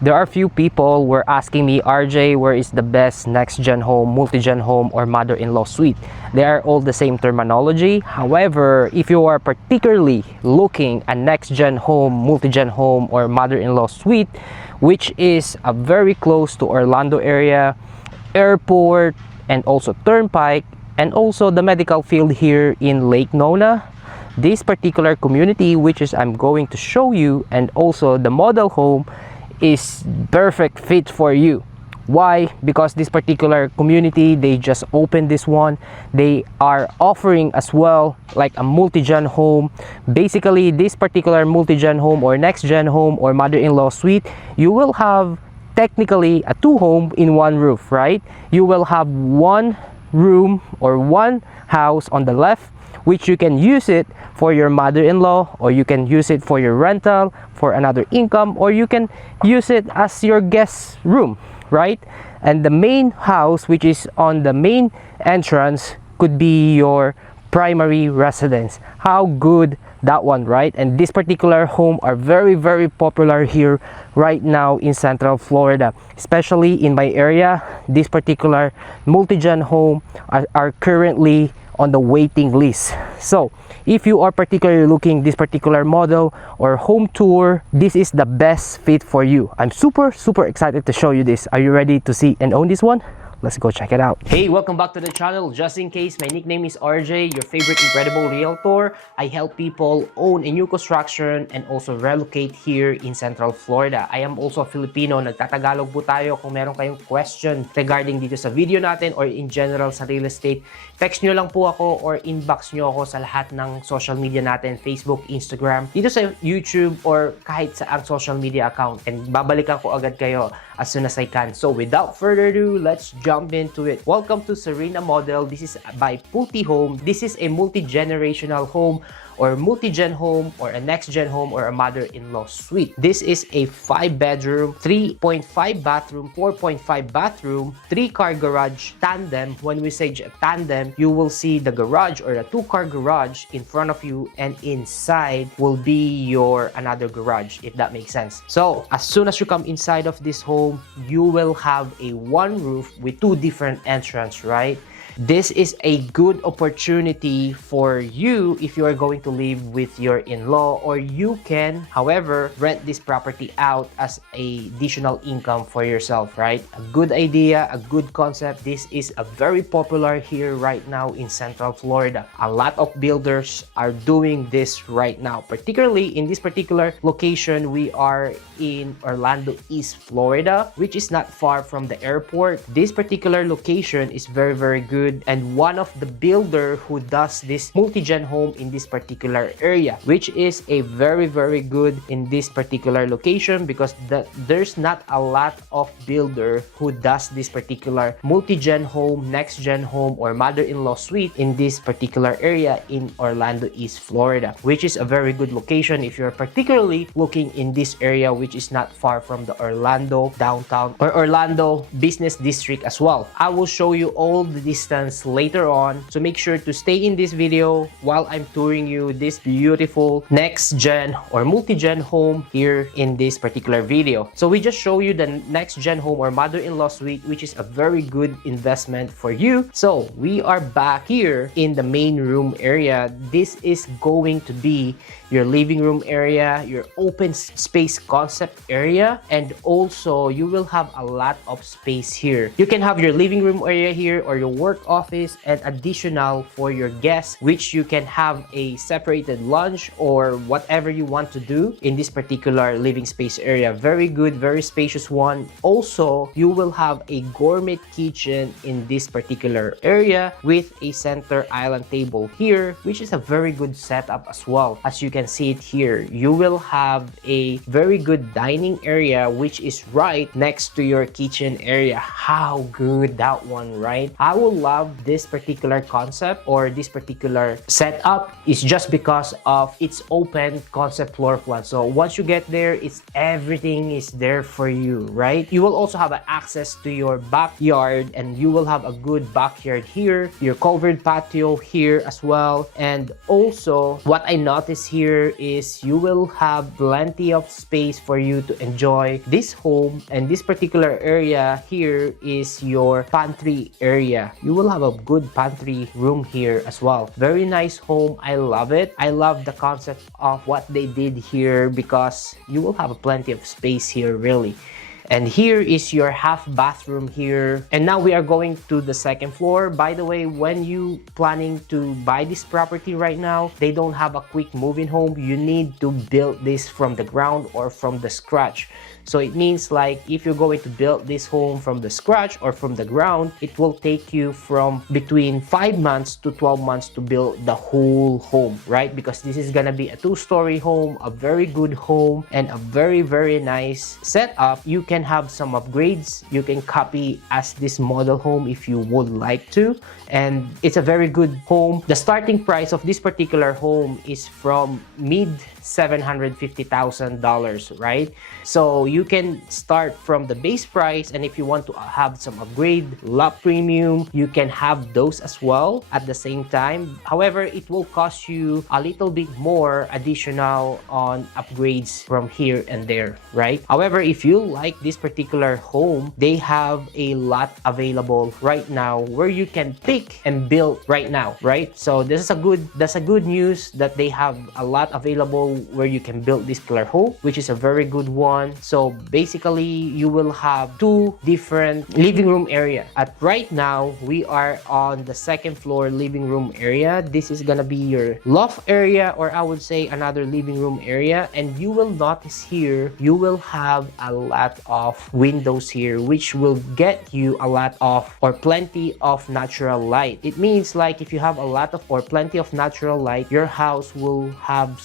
There are few people were asking me, RJ, where is the best next-gen home, multi-gen home, or mother-in-law suite? They are all the same terminology. However, if you are particularly looking at next-gen home, multi-gen home, or mother-in-law suite, which is very close to Orlando area, airport, and also turnpike, and also the medical field here in Lake Nona, this particular community, which is I'm going to show you, and also the model home, is perfect fit for you. Why? Because this particular community, they just opened this one. They are offering as well like a multi-gen home. Basically, this particular multi-gen home or next-gen home or mother-in-law suite, you will have technically a two home in one roof, right? You will have one room or one house on the left, which you can use it for your mother-in-law, or you can use it for your rental, for another income, or you can use it as your guest room, right? And the main house, which is on the main entrance, could be your primary residence. How good that one, right? And this particular home are very popular here right now in Central Florida, especially in my area. This particular multi-gen home are currently on the waiting list. So if you are particularly looking this particular model or home tour, this is the best fit for you. I'm super excited to show you this. Are you ready to see and own this one? Let's go check it out. Hey, welcome back to the channel. Just in case, my nickname is RJ, your favorite incredible realtor. I help people own a new construction and also relocate here in Central Florida. I am also a Filipino. Nagtatagalog po tayo. Kung meron kayong question regarding dito sa video natin or in general sa real estate, text nyo lang po ako or inbox nyo ako sa lahat ng social media natin, Facebook, Instagram, dito sa YouTube or kahit sa ang social media account. And babalikan ko agad kayo as soon as I can. So without further ado, let's jump into it. Welcome to Serena Model. This is by Pulte Home. This is a multi-generational home or multi-gen home or a next-gen home or a mother-in-law suite. This is a 5-bedroom, 3.5 bathroom, 4.5 bathroom, 3-car garage tandem. When we say tandem, you will see the garage or a 2-car garage in front of you, and inside will be your another garage, if that makes sense. So as soon as you come inside of this home, you will have a one roof with 2 different entrances, right? This is a good opportunity for you if you are going to live with your in-law, or you can, however, rent this property out as a additional income for yourself, right? A good idea, a good concept. This is a very popular here right now in Central Florida. A lot of builders are doing this right now, particularly in this particular location. We are in Orlando, East Florida, which is not far from the airport. This particular location is very good, and one of the builder who does this multi-gen home in this particular area, which is a very good in this particular location, because there's not a lot of builder who does this particular multi-gen home, next-gen home, or mother-in-law suite in this particular area in Orlando, East Florida, which is a very good location if you're particularly looking in this area, which is not far from the Orlando downtown or Orlando business district as well. I will show you all the distance later on, so make sure to stay in this video while I'm touring you this beautiful next-gen or multi-gen home here in this particular video. So we just show you the next-gen home or mother-in-law suite, which is a very good investment for you. So we are back here in the main room area. This is going to be your living room area, your open space concept area, and also you will have a lot of space here. You can have your living room area here or your work office, and additional for your guests, which you can have a separated lunch or whatever you want to do in this particular living space area. Very good, very spacious one. Also, you will have a gourmet kitchen in this particular area with a center island table here, which is a very good setup as well. As you can see it here, you will have a very good dining area, which is right next to your kitchen area. How good that one, right? I would love this particular concept or this particular setup is just because of its open concept floor plan. So once you get there, it's everything is there for you, right? You will also have access to your backyard, and you will have a good backyard here, your covered patio here as well. And also what I noticed here is you will have plenty of space for you to enjoy this home. And this particular area here is your pantry area. You will have a good pantry room here as well. Very nice home. I love it. I love the concept of what they did here because you will have plenty of space here, really. And here is your half bathroom here. And now we are going to the second floor. By the way, when you planning to buy this property right now, they don't have a quick move-in home. You need to build this from the ground or from the scratch. So it means like if you're going to build this home from the scratch or from the ground, it will take you from between 5 months to 12 months to build the whole home, right? Because this is gonna be a 2-story home, a very good home, and a very, very nice setup. You can have some upgrades. You can copy as this model home if you would like to. And it's a very good home. The starting price of this particular home is from mid $750,000, right? So you can start from the base price, and if you want to have some upgrade, lot premium, you can have those as well at the same time. However, it will cost you a little bit more additional on upgrades from here and there, right? However, if you like this particular home, they have a lot available right now where you can pick and build right now, right? So that's a good news that they have a lot available where you can build this particular home, which is a very good one. So basically you will have 2 different living room area. At right now we are on the second floor living room area. This is gonna be your loft area, or I would say another living room area. And you will notice here you will have a lot of windows here, which will get you a lot of or plenty of natural light. It means like if you have a lot of or plenty of natural light, your house will have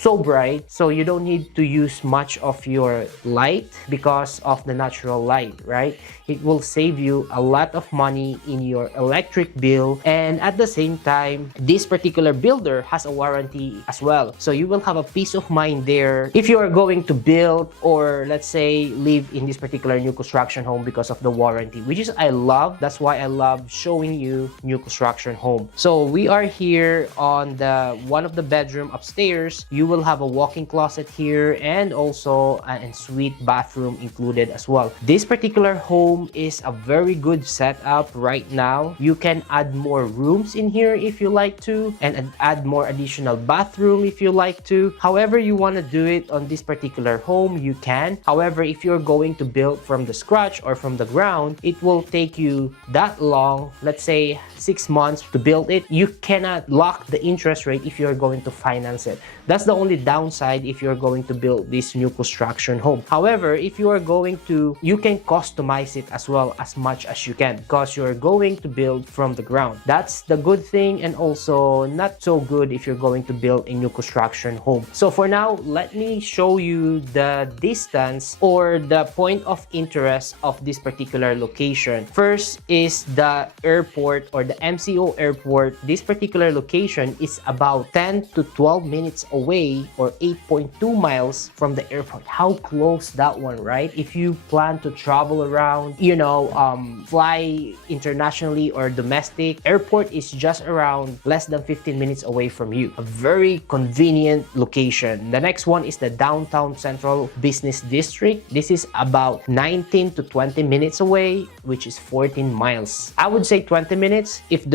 so bright, so you don't need to use much of your light because of the natural light, right? It will save you a lot of money in your electric bill, and at the same time this particular builder has a warranty as well, so you will have a peace of mind there if you are going to build or let's say live in this particular new construction home because of the warranty, which is I love. That's why I love showing you new construction home. So we are here on the one of the bedroom upstairs. You will have a walk-in closet here and also an ensuite bathroom included as well. This particular home is a very good setup right now. You can add more rooms in here if you like to, and add more additional bathroom if you like to. However you want to do it on this particular home, you can. However, if you're going to build from the scratch or from the ground, it will take you that long, let's say 6 months to build it. You cannot lock the interest rate if you're going to finance it. That's the only downside if you're going to build this new construction home. However, if you are going to, you can customize it as well as much as you can because you're going to build from the ground. That's the good thing, and also not so good if you're going to build a new construction home. So for now, let me show you the distance or the point of interest of this particular location. First is the airport or the MCO airport. This particular location is about 10 to 12 minutes away or 8.2 miles from the airport. How close that one, right? If you plan to travel around, you know, fly internationally or domestic, airport is just around less than 15 minutes away from you. A very convenient location. The next one is the downtown central business district. This is about 19 to 20 minutes away, which is 14 miles. I would say 20 minutes. If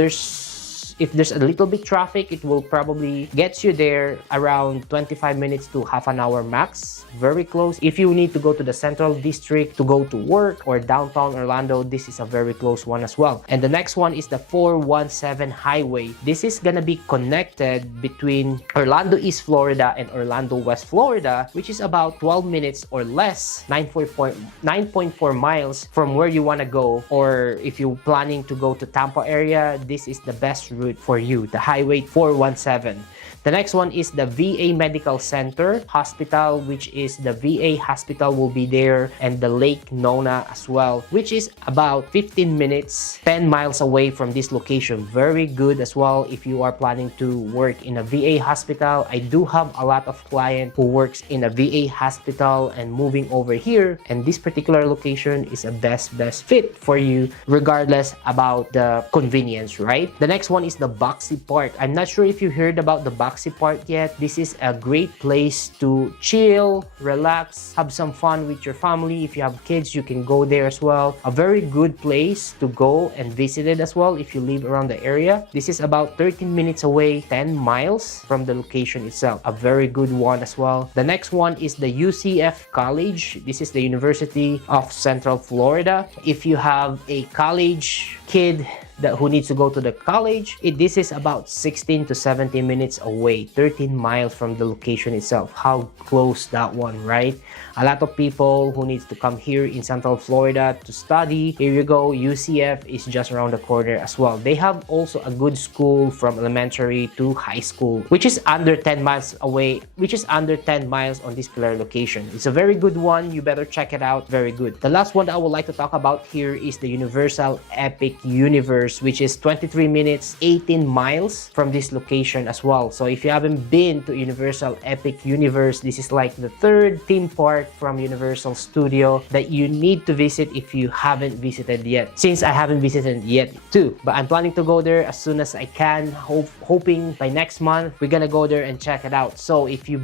there's a little bit traffic, it will probably get you there around 25 minutes to half an hour max. Very close. If you need to go to the central district to go to work or downtown Orlando, this is a very close one as well. And the next one is the 417 highway. This is gonna be connected between Orlando East Florida and Orlando West Florida, which is about 12 minutes or less, 9.4 miles from where you want to go. Or if you're planning to go to Tampa area, this is the best route for you, the highway 417. The next one is the VA Medical Center Hospital, which is the VA hospital will be there, and the Lake Nona as well, which is about 15 minutes, 10 miles away from this location. Very good as well if you are planning to work in a VA hospital. I do have a lot of clients who works in a VA hospital and moving over here, and this particular location is a best fit for you regardless about the convenience, right? The next one is the Boxy Park. I'm not sure if you heard about the Boxy Park yet. This is a great place to chill, relax, have some fun with your family. If you have kids, you can go there as well. A very good place to go and visit it as well if you live around the area. This is about 13 minutes away, 10 miles from the location itself. A very good one as well. The next one is the UCF College. This is the University of Central Florida. If you have a college kid who needs to go to the college, this is about 16 to 17 minutes away, 13 miles from the location itself. How close that one, right? A lot of people who needs to come here in Central Florida to study. Here you go, UCF is just around the corner as well. They have also a good school from elementary to high school, which is under 10 miles away, which is under 10 miles on this particular location. It's a very good one. You better check it out. Very good. The last one that I would like to talk about here is the Universal Epic Universe, which is 23 minutes, 18 miles from this location as well. So if you haven't been to Universal Epic Universe, this is like the third theme park from Universal Studio that you need to visit if you haven't visited yet. Since I haven't visited yet too, but I'm planning to go there as soon as I can, hoping by next month we're gonna go there and check it out. So if you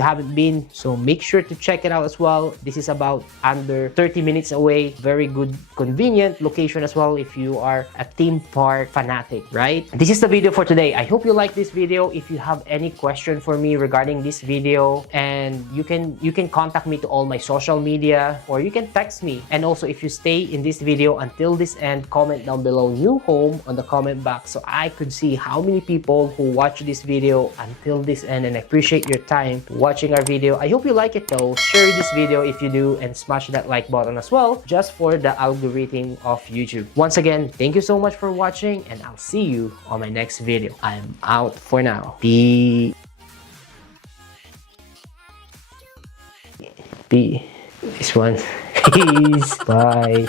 haven't been, so make sure to check it out as well. This is about under 30 minutes away. Very good, convenient location as well if you are a theme park fanatic, right? This is the video for today. I hope you like this video. If you have any question for me regarding this video, and you can contact me to all my social media, or you can text me. And also, if you stay in this video until this end, comment down below new home on the comment box so I could see how many people who watch this video until this end, and I appreciate your time watching our video. I hope you like it though. Share this video if you do, and smash that like button as well, just for the algorithm of YouTube. Once again, thank you so much for watching, and I'll see you on my next video. I'm out for now. Peace. This one. Peace. Bye.